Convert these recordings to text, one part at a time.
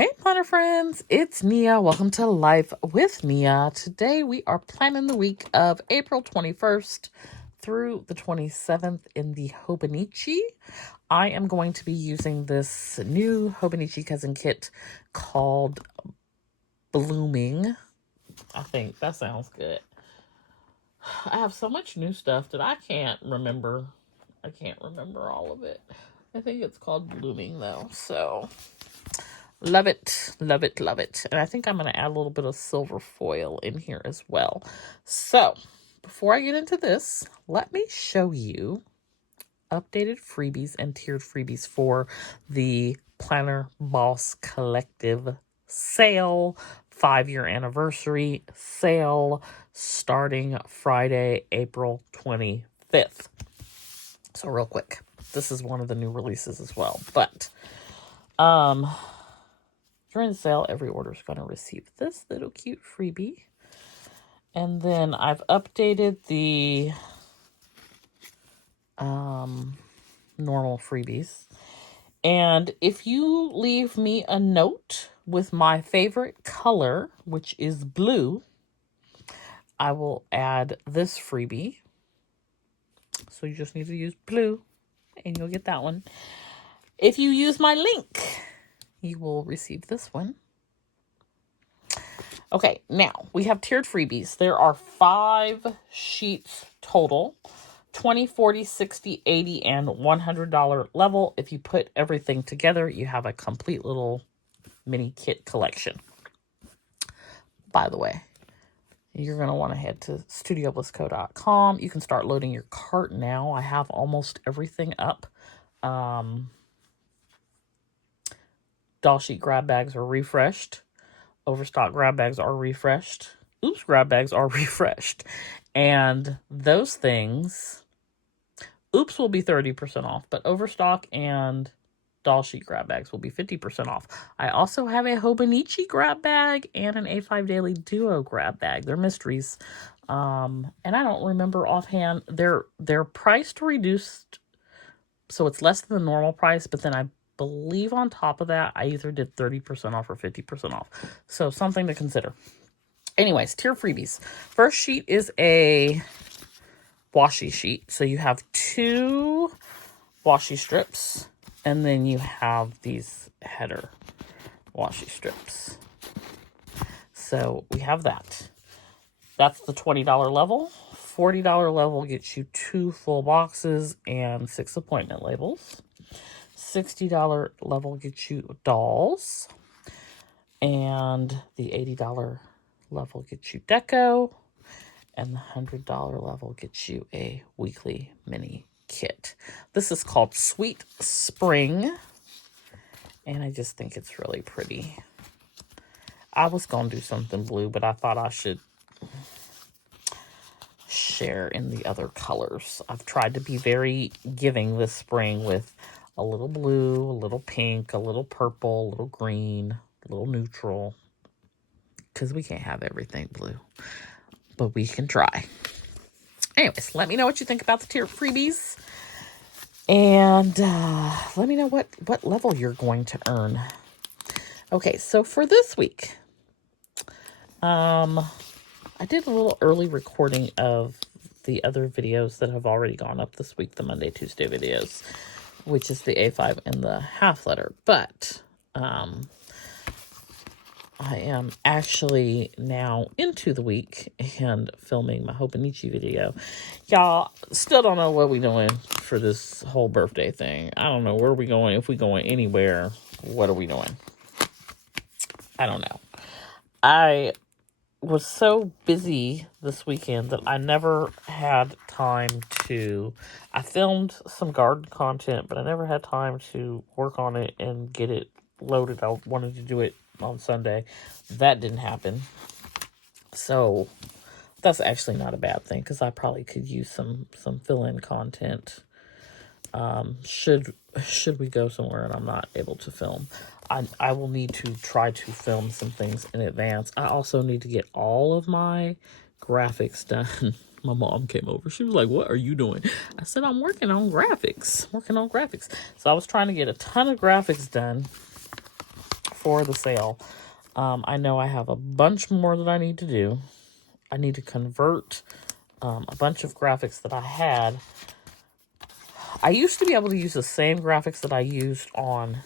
Hey, planner friends, it's Nia. Welcome to Life with Nia. Today we are planning the week of April 21st through the 27th in the Hobonichi. I am going to be using this new Hobonichi Cousin kit called Blooming. I think that sounds good. I have so much new stuff that I can't remember. I can't remember all of it. I think it's called Blooming though, so... love it, love it, love it. And I think I'm going to add a little bit of silver foil in here as well. So, before I get into this, let me show you updated freebies and tiered freebies for the Planner Boss Collective sale, 5-year anniversary sale, starting Friday, April 25th. So real quick, this is one of the new releases as well. But, during the sale, every order is going to receive this little cute freebie. And then I've updated the normal freebies. And if you leave me a note with my favorite color, which is blue, I will add this freebie. So you just need to use blue and you'll get that one. If you use my link, you will receive this one. Okay, now we have tiered freebies. There are 5 sheets total, $20, $40, $60, $80, and $100 level. If you put everything together, you have a complete little mini kit collection. By the way, you're going to want to head to studioblissco.com. You can start loading your cart now. I have almost everything up. Doll sheet grab bags are refreshed. Overstock grab bags are refreshed. Oops, grab bags are refreshed. And those things, Oops will be 30% off, but Overstock and doll sheet grab bags will be 50% off. I also have a Hobonichi grab bag and an A5 Daily Duo grab bag. They're mysteries. And I don't remember offhand. They're priced reduced, so it's less than the normal price, but then I believe on top of that, I either did 30% off or 50% off. So something to consider. Anyways, tier freebies. First sheet is a washi sheet. So you have 2 washi strips, and then you have these header washi strips. So we have that. That's the $20 level. $40 level gets you 2 full boxes and 6 appointment labels. $60 level gets you dolls, and the $80 level gets you deco, and the $100 level gets you a weekly mini kit. This is called Sweet Spring, and I just think it's really pretty. I was going to do something blue, but I thought I should share in the other colors. I've tried to be very giving this spring with a little blue, a little pink, a little purple, a little green, a little neutral, because we can't have everything blue, but we can try. Anyways, let me know what you think about the tier freebies, and let me know what level you're going to earn. Okay, so for this week, I did a little early recording of the other videos that have already gone up this week, the Monday, Tuesday videos, which is the A5 and the half letter. But I am actually now into the week and filming my Hobonichi video. Y'all, still don't know what we're doing for this whole birthday thing. I don't know where we're going. If we're going anywhere, what are we doing? I don't know. I was so busy this weekend that I never had time to... I filmed some garden content, but I never had time to work on it and get it loaded. I wanted to do it on Sunday. That didn't happen. So that's actually not a bad thing, because I probably could use some fill-in content. Should we go somewhere and I'm not able to film, I will need to try to film some things in advance. I also need to get all of my graphics done. My mom came over. She was like, "What are you doing?" I said, "I'm working on graphics. So I was trying to get a ton of graphics done for the sale. I know I have a bunch more that I need to do. I need to convert a bunch of graphics that I had. I used to be able to use the same graphics that I used on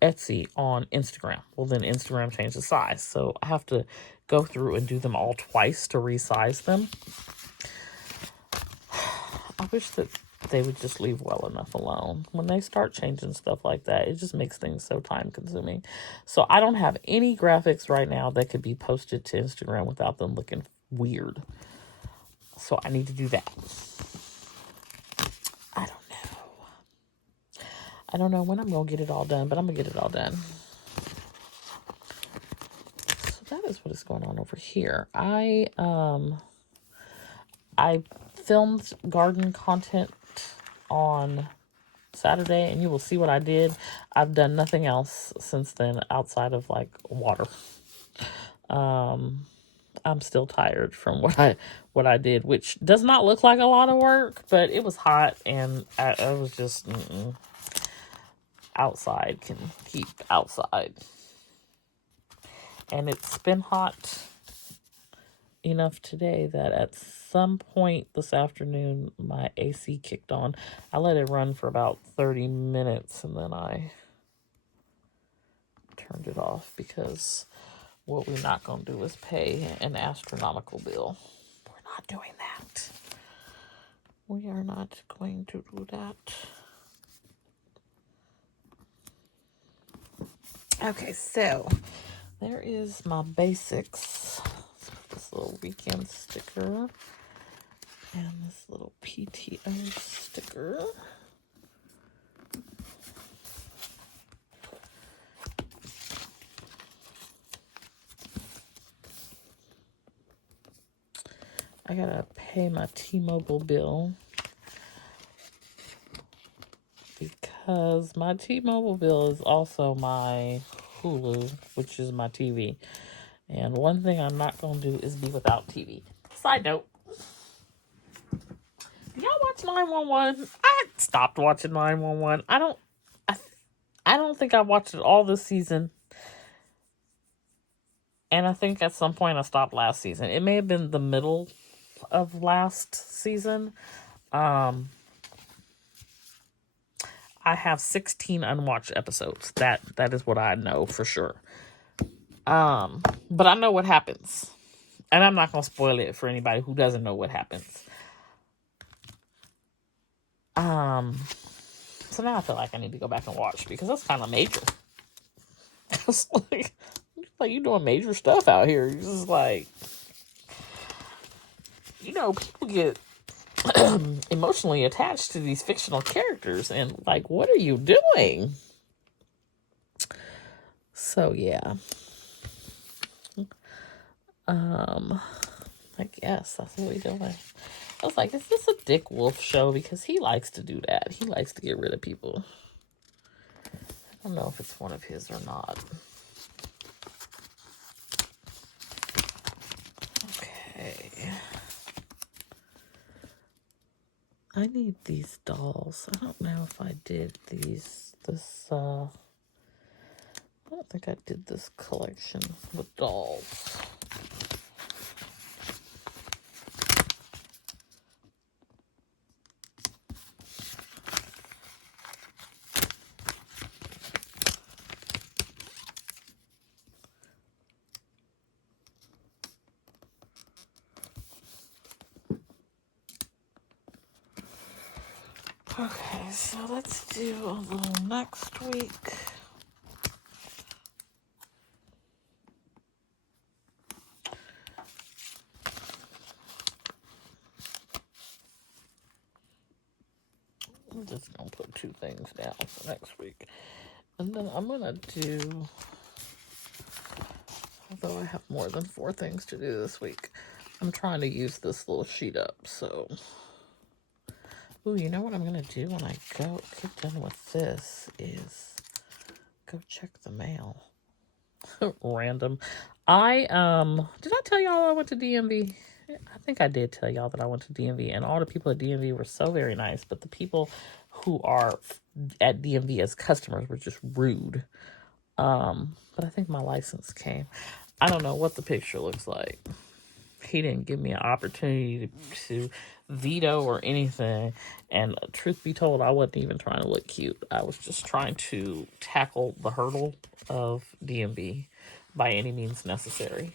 Etsy on Instagram. Well, then Instagram changed the size, so I have to go through and do them all twice to resize them. I wish that they would just leave well enough alone. When they start changing stuff like that, it just makes things so time consuming. So I don't have any graphics right now that could be posted to Instagram without them looking weird. So I need to do that. I don't know when I'm going to get it all done, but I'm going to get it all done. So that is what is going on over here. I filmed garden content on Saturday, and you will see what I did. I've done nothing else since then outside of like water. I'm still tired from what I did, which does not look like a lot of work, but it was hot, and I was just outside can keep outside. And it's been hot enough today that at some point this afternoon my AC kicked on. I let it run for about 30 minutes and then I turned it off because what we're not going to do is pay an astronomical bill. We're not doing that. We are not going to do that. Okay, so there is my basics. This little weekend sticker and this little PTO sticker. I gotta pay my T-Mobile bill because my T-Mobile bill is also my Hulu, which is my TV. And one thing I'm not gonna do is be without TV. Side note. Do y'all watch 911? I stopped watching 911. I don't think I watched it all this season. And I think at some point I stopped last season. It may have been the middle of last season. I have 16 unwatched episodes. That is what I know for sure. But I know what happens. And I'm not going to spoil it for anybody who doesn't know what happens. So now I feel like I need to go back and watch because that's kind of major. It's like you doing major stuff out here. You're just like, people get emotionally attached to these fictional characters, and like, what are you doing? So yeah. I guess that's what we're doing. I was like, is this a Dick Wolf show? Because he likes to do that. He likes to get rid of people. I don't know if it's one of his or not. Okay. I need these dolls. I don't know if I did I don't think I did this collection with dolls. Okay, so let's do a little next week. I'm just going to put 2 things down for next week. And then I'm going to do, although I have more than 4 things to do this week, I'm trying to use this little sheet up, so. Ooh, you know what I'm going to do when I get done with this is go check the mail. Random. Did I tell y'all I went to DMV? I think I did tell y'all that I went to DMV, and all the people at DMV were so very nice, but the people who are at DMV as customers were just rude. But I think my license came. I don't know what the picture looks like. He didn't give me an opportunity to veto or anything. And truth be told, I wasn't even trying to look cute. I was just trying to tackle the hurdle of DMV by any means necessary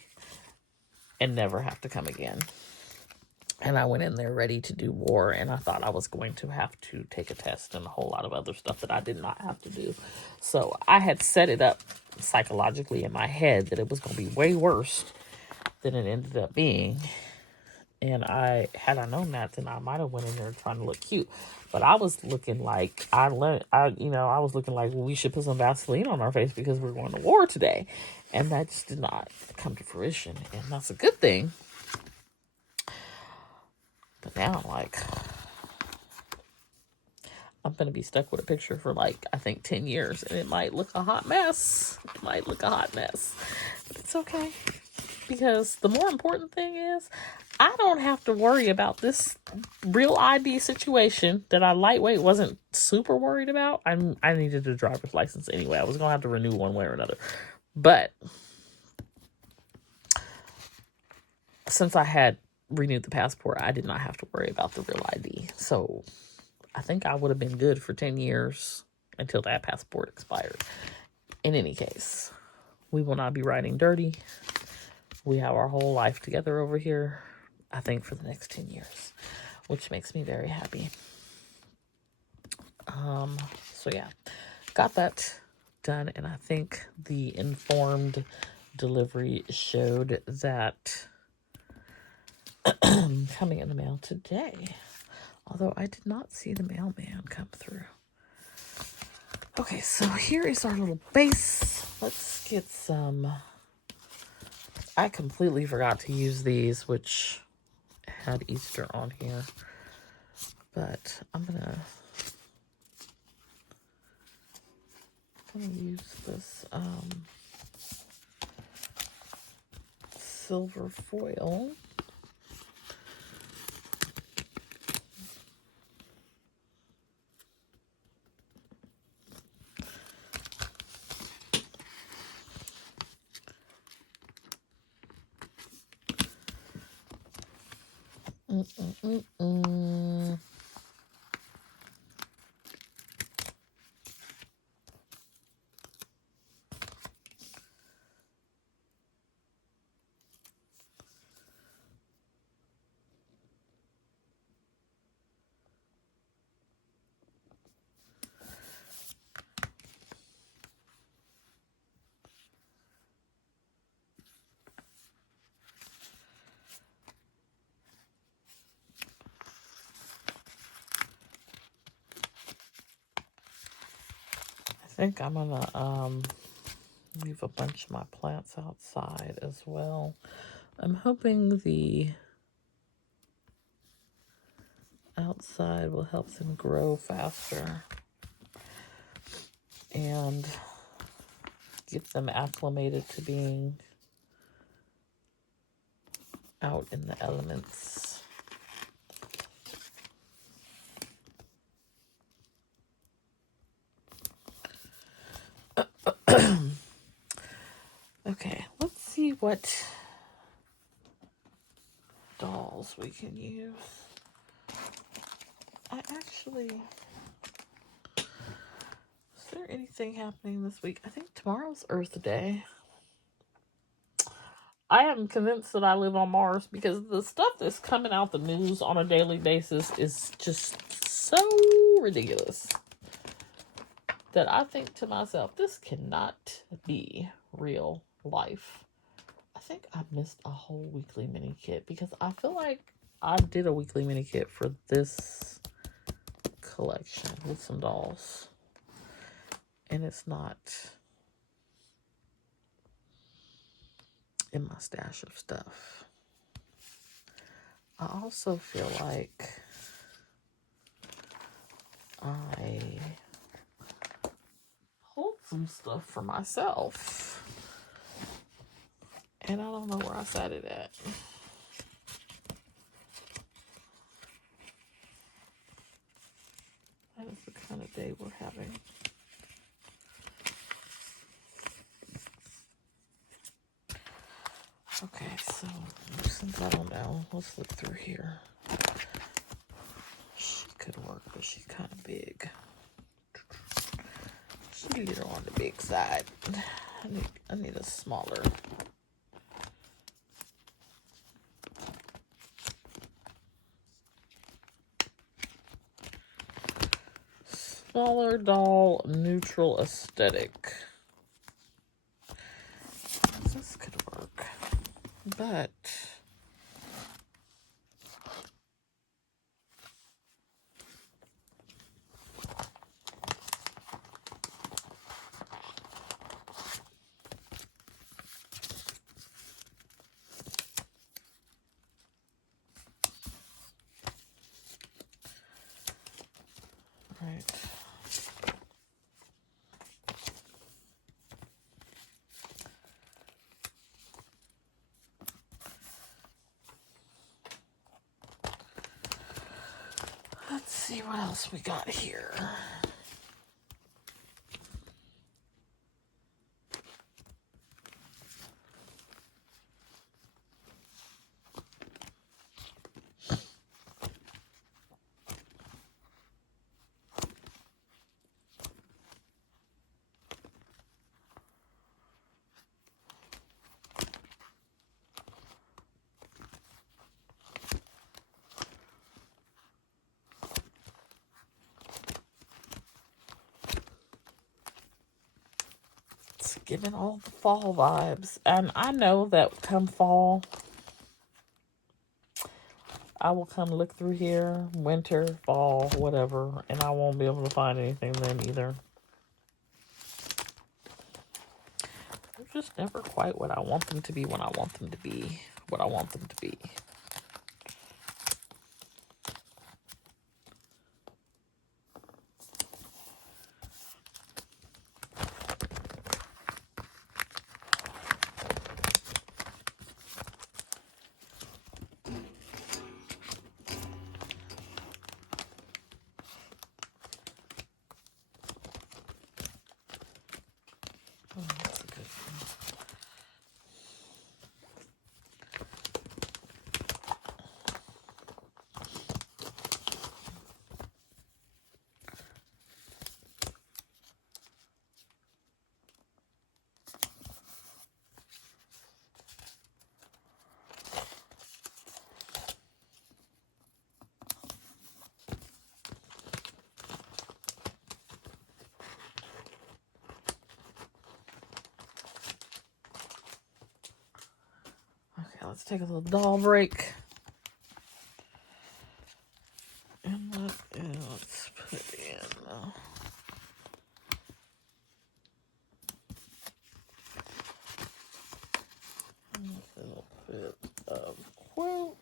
and never have to come again. And I went in there ready to do war, and I thought I was going to have to take a test and a whole lot of other stuff that I did not have to do. So I had set it up psychologically in my head that it was going to be way worse than it ended up being. And had I known that, then I might have went in there trying to look cute. But I was looking like I was looking like, well, we should put some Vaseline on our face because we're going to war today. And that just did not come to fruition. And that's a good thing. But now I'm like, I'm going to be stuck with a picture for like, I think 10 years. And it might look a hot mess. But it's okay. Because the more important thing is, I don't have to worry about this real ID situation that I lightweight wasn't super worried about. I needed a driver's license anyway. I was going to have to renew one way or another. But since I had renewed the passport, I did not have to worry about the real ID. So I think I would have been good for 10 years until that passport expired. In any case, we will not be riding dirty. We have our whole life together over here, I think, for the next 10 years, which makes me very happy. So yeah, got that done. And I think the informed delivery showed that coming in the mail today. Although I did not see the mailman come through. Okay, so here is our little base. Let's get some. I completely forgot to use these, which had Easter on here. But I'm gonna use this silver foil. I think I'm gonna leave a bunch of my plants outside as well. I'm hoping the outside will help them grow faster and get them acclimated to being out in the elements. Okay, let's see what dolls we can use. Is there anything happening this week? I think tomorrow's Earth Day. I am convinced that I live on Mars because the stuff that's coming out the news on a daily basis is just so ridiculous that I think to myself, this cannot be real life. I think I missed a whole weekly mini kit because I feel like I did a weekly mini kit for this collection with some dolls. And it's not in my stash of stuff. I also feel like I pulled some stuff for myself. And I don't know where I set it at. That is the kind of day we're having. Okay, so since I don't know, let's look through here. She could work, but she's kind of big. She's a little on the big side. I need a smaller. Smaller doll, neutral aesthetic. This could work, but right. Let's see what else we got here. It's giving all the fall vibes. And I know that come fall, I will come look through here, winter, fall, whatever, and I won't be able to find anything then either. They're just never quite what I want them to be when I want them to be what I want them to be. Oh, that's a good one. Okay, let's take a little doll break. And let's put in a little bit of quotes.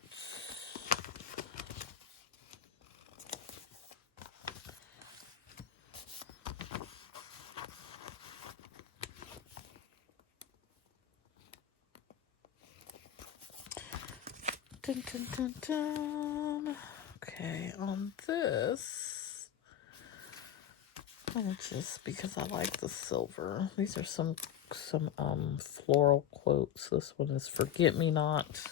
Dun, dun, dun, dun. Okay, on this, just because I like the silver. These are some floral quotes. This one is "Forget Me Not."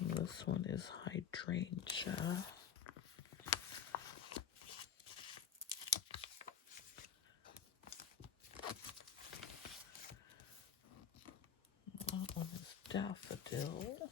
This one is "Hydrangea." That one is "Daffodil."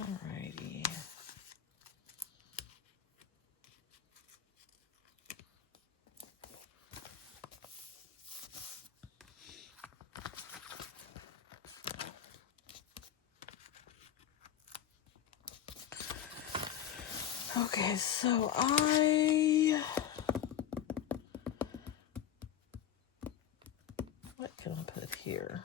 Alrighty. Okay, so what can I put here?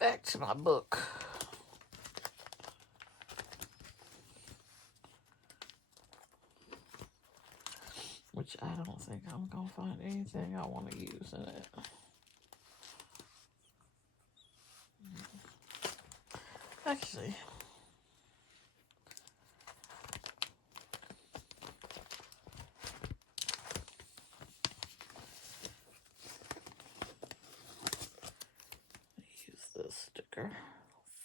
Back to my book. Which I don't think I'm going to find anything I want to use in it. Actually, use this sticker.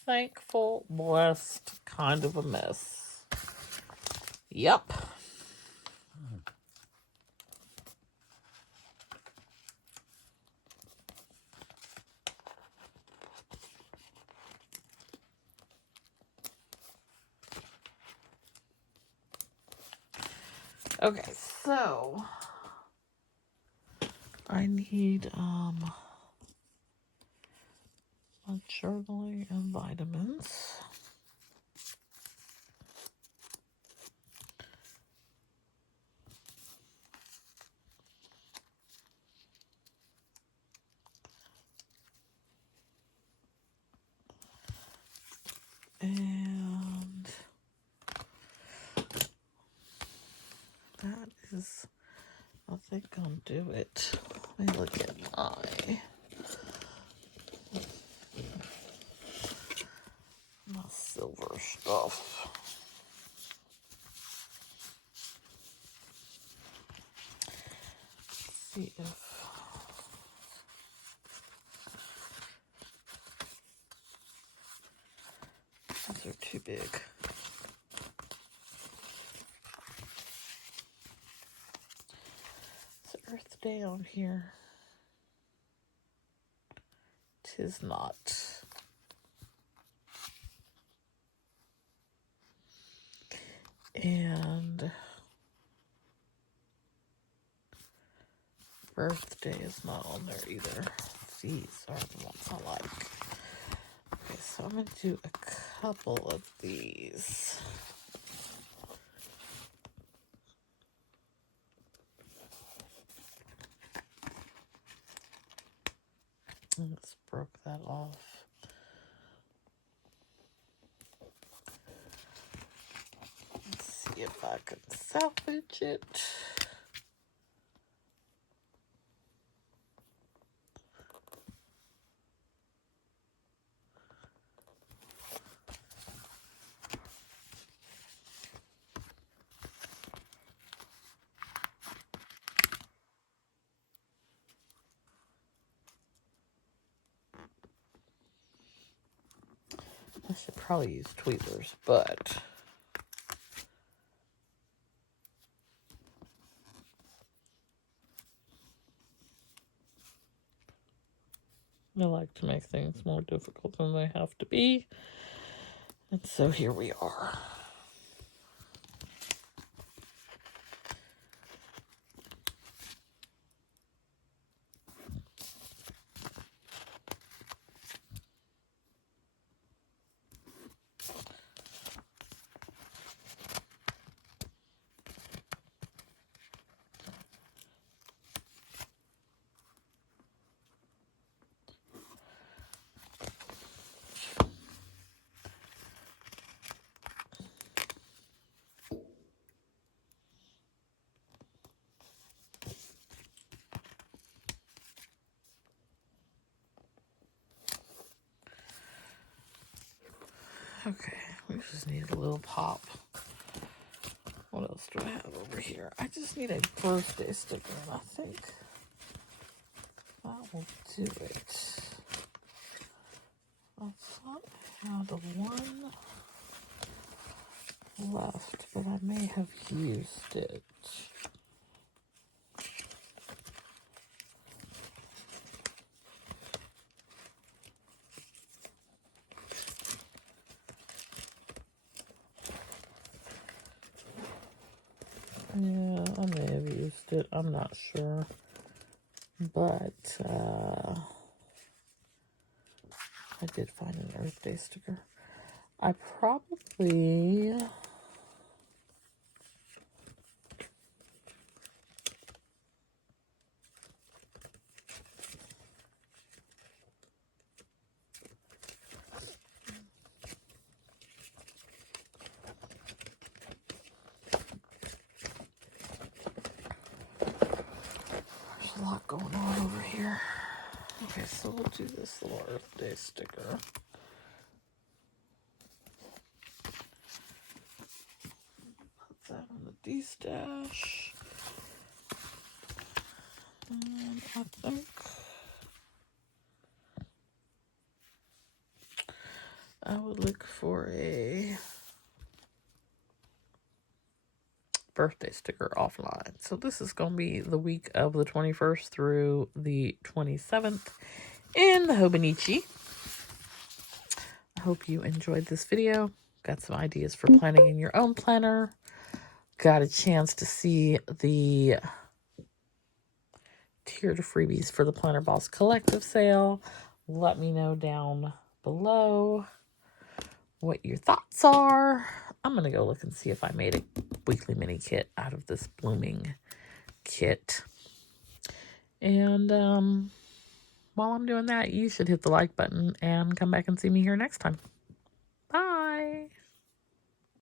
Thankful, blessed, kind of a mess. Yep. Okay, so I need a journaling and vitamins. And that is, I think I'll do it. Let me look at my silver stuff. See if these are too big. Is Earth Day on here? 'Tis not. And birthday is not on there either. These are the ones I like. Okay, so I'm going to do a couple of these. Let's broke that off. Let's see if I can salvage it. I should probably use tweezers, but I like to make things more difficult than they have to be. And so here we are. Okay, we just need a little pop. What else do I have over here? I just need a birthday sticker, and I think that will do it. I thought I had one left, but I may have used it. Yeah, I may have used it. I'm not sure. But I did find an Earth Day sticker. I probably... There's a lot going on over here. Okay, so we'll do this little Earth Day sticker. Put that on the D-stash. And I think I would look for a birthday sticker offline. So this is going to be the week of the 21st through the 27th in the Hobonichi. I hope you enjoyed this video. Got some ideas for planning in your own planner. Got a chance to see the tier to freebies for the Planner Boss Collective sale. Let me know down below what your thoughts are. I'm going to go look and see if I made a weekly mini kit out of this blooming kit. And while I'm doing that, you should hit the like button and come back and see me here next time.